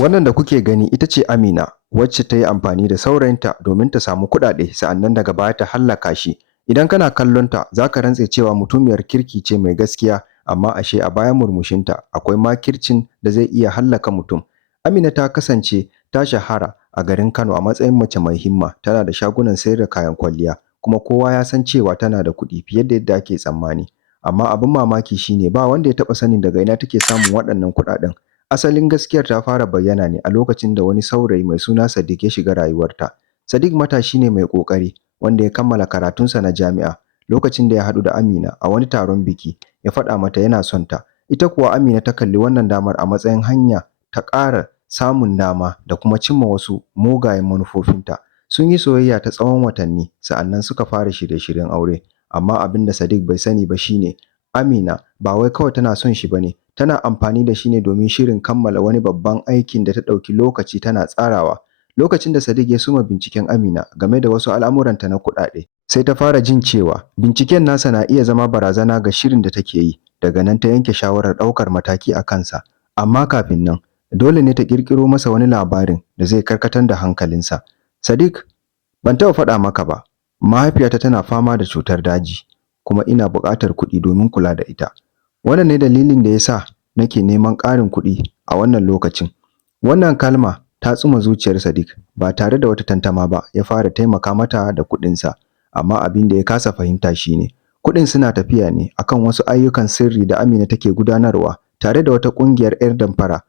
Wannan da kuke gani ita ce Amina, wacce ta yi amfani da saurayinta domin ta samu kuɗaɗe sa'annan daga baya ta hallaka shi. Idan kana kallon ta za ka rantse cewa mutumiyar kirki ce mai gaskiya, amma ashe a bayan murmushinta akwai makircin da zai iya hallaka mutum. Amina ta kasance ta shahara a garin Kano a matsayin mace mai himma, tana da shagunan sayar da kayan kwalliya, kuma kowa ya san cewa tana da kuɗi fiye da yadda ake tsammani. Amma abin mamaki shine ba wanda ya taɓa sanin daga ina take samun waɗannan kuɗaɗen. Asalin gaskiyar ta fara bayyana ne a lokacin da wani saurayi mai suna Sadiq ya shiga rayuwarta. Sadiq matashi ne mai ƙoƙari wanda ya kammala karatunsa na jami'a. Lokacin da ya haɗu da Amina a wani taron biki, ya faɗa mata yana son ta. Ita kuwa Amina ta kalli wannan damar a matsayin hanya ta ƙara samun dama da kuma cimma wasu mugayen manufofinta. Sun yi soyayya ta tsawon watanni, sa'annan suka fara shirye-shiryen aure. Amma abin da Sadiq bai sani ba shine Amina ba wai kawai tana son shi bane, tana amfani da shi ne domin shirin kammala wani babban aikin da ta ɗauki lokaci tana tsarawa. Lokacin da Sadiq ya suma binciken Amina game da wasu al'amuranta na kuɗaɗe, sai ta fara jin cewa binciken nasa na iya zama barazana ga shirin da take yi. Daga nan ta yanke shawarar ɗaukar mataki a kansa. Amma kafin nan, dole ne ta ƙirƙiro masa wani labarin da zai karkatar da hankalinsa. Sadiq, ban taɓa faɗa maka ba, mahaifiyata tana fama da cutar daji, kuma ina buƙatar kuɗi domin kula da ita. Wannan ne dalilin da ya sa nake neman ƙarin kuɗi a wannan lokacin. Wannan kalma ta tsuma zuciyar Sadiq, ba tare da wata tantama ba ya fara taimaka mata da kuɗinsa. Amma abin da ya kasa fahimta shine kuɗin suna tafiya ne akan wasu ayyukan sirri da Amina take gudanarwa tare da wata ƙungiyar 'yar damfara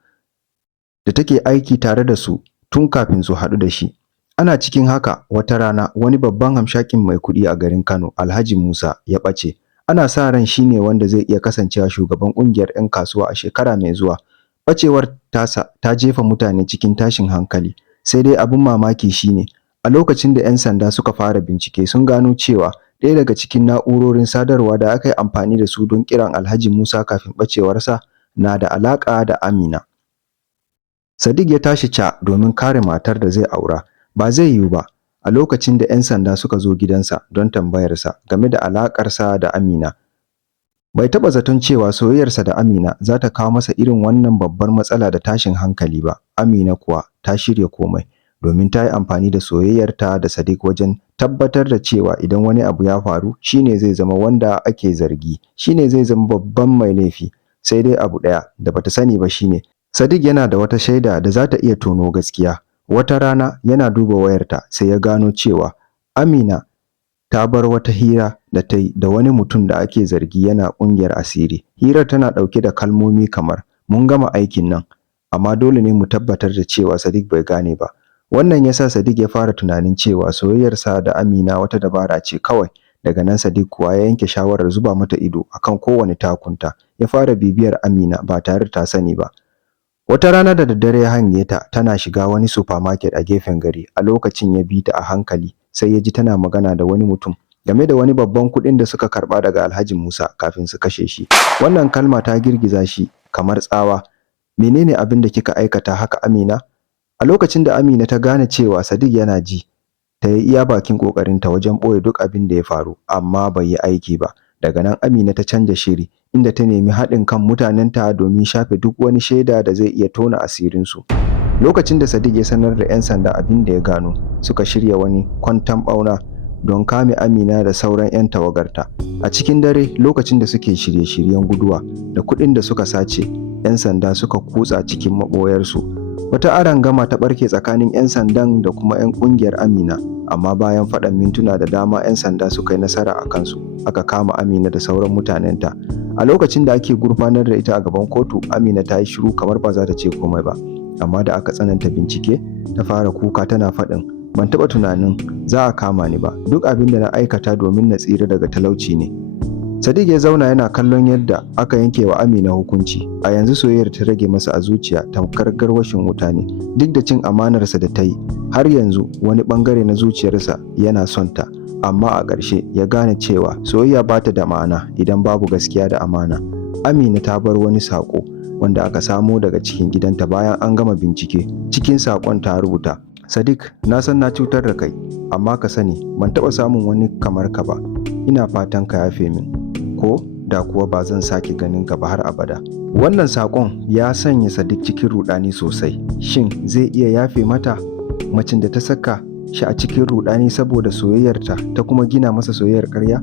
da take aiki tare da su tun kafin su haɗu da shi. Ana cikin haka, wata rana wani babban hamshakin mai kuɗi a garin Kano, Alhaji Musa, ya ɓace. Ana sa ran shi ne wanda zai iya kasancewa shugaban ƙungiyar 'yan kasuwa a shekara mai zuwa. Ɓacewar tasa ta jefa mutane cikin tashin hankali. Sai dai abin mamaki shine a lokacin da 'yan sanda suka fara bincike, sun gano cewa ɗaya daga cikin na'urorin sadarwa da aka yi amfani da su don kiran Alhaji Musa kafin ɓacewarsa na da alaƙa da Amina. Sadiq ya tashi ca domin kare matar da zai aura. Ba zai yiwu ba. A lokacin da 'yan sanda suka zo gidansa don tambayarsa game da alaƙarsa da Amina, bai taɓa zaton cewa soyayyarsa da Amina za ta kawo masa irin wannan babbar matsala da tashin hankali ba. Amina kuwa ta shirya komai, domin ta yi amfani da soyayyarta da Sadiq wajen tabbatar da cewa idan wani abu ya faru, shi ne zai zama wanda ake zargi, shi ne zai zama babban mai laifi. Sai dai abu ɗaya da bata sani ba shine Sadiq yana da wata shaida da za ta iya tono gaskiya. Wata rana yana duba wayarta sai ya gano cewa Amina ta bar wata hira da ta yi da wani mutum da ake zargi yana ƙungiyar asiri. Hirar tana ɗauke da kalmomi kamar "mun gama aikin nan, amma dole ne mu tabbatar da cewa Sadiq bai gane ba." Wannan ya sa Sadiq ya fara tunanin cewa soyayyarsa da Amina wata dabara ce kawai. Daga nan Sadiq kuwa ya yanke shawarar zuba mata ido akan kowane takunta. Ya fara bibiyar Amina ba tare da ta sani ba. Wata rana da daddare ya hange ta tana shiga wani supermarket a gefen gari. A lokacin ya bi ta a hankali, sai ya ji tana magana da wani mutum game da wani babban kuɗin da suka karɓa daga Alhaji Musa kafin su kashe shi. Wannan kalma ta girgiza shi kamar tsawa. "Menene abin da kika aikata haka, Amina?" A lokacin da Amina ta gane cewa Sadiq yana ji, ta yi iya bakin ƙoƙarinta wajen ɓoye duk abin da ya faru, amma bai yi aiki ba. Daga nan Amina ta canja shiri, inda ta nemi haɗin kan mutanenta domin shafe duk wani shaida da zai iya tona asirinsu. Lokacin da Sadiq ya sanar da 'yan sanda abin da ya gano, suka shirya wani kwanton ɓauna don kame Amina da sauran 'yan tawagarta. A cikin dare, lokacin da suke shirye-shiryen guduwa da kuɗin da suka sace, 'yan sanda suka kutsa cikin maɓoyarsu. Wata arangama ta ɓarke tsakanin 'yan sandan da kuma 'yan ƙungiyar Amina, amma bayan faɗan mintuna da dama 'yan sanda suka yi nasara a kansu. Aka kama Amina da sauran mutanenta. A lokacin da ake gurfanar da ita a gaban kotu, Amina ta yi shiru kamar ba za ta ce komai ba. Amma da aka tsananta bincike, ta fara kuka tana faɗin, "Ban taɓa tunanin za a kama ni ba. Duk abin da na aikata domin na tsira daga talauci ne." Sadiq ya zauna yana kallon yadda aka yanke wa Amina hukunci. A yanzu soyayyar ta rage masa a zuciya tamkar garwashin wuta ne. Duk da cin amanarsa da ta yi, har yanzu wani ɓangare na zuciyarsa yana son ta. Amma a ƙarshe ya gane cewa soyayya ba ta da ma'ana idan babu gaskiya da amana. Amina ta bar wani saƙo wanda aka samo daga cikin gidanta bayan an gama bincike. Cikin saƙon ta rubuta, "Sadiq, na san na cutar da kai, amma ka sani ban taɓa samun wani kamar ka ba. Ina fatan ka yafe min, ko da kuwa ba zan sake ganin ka ba har abada." Wannan saƙon ya sanya Sadiq cikin ruɗani sosai. Shin zai iya yafe mata? Macen da ta saka shi a cikin ruɗani saboda soyayyarta ta kuma gina masa soyayyar ƙarya?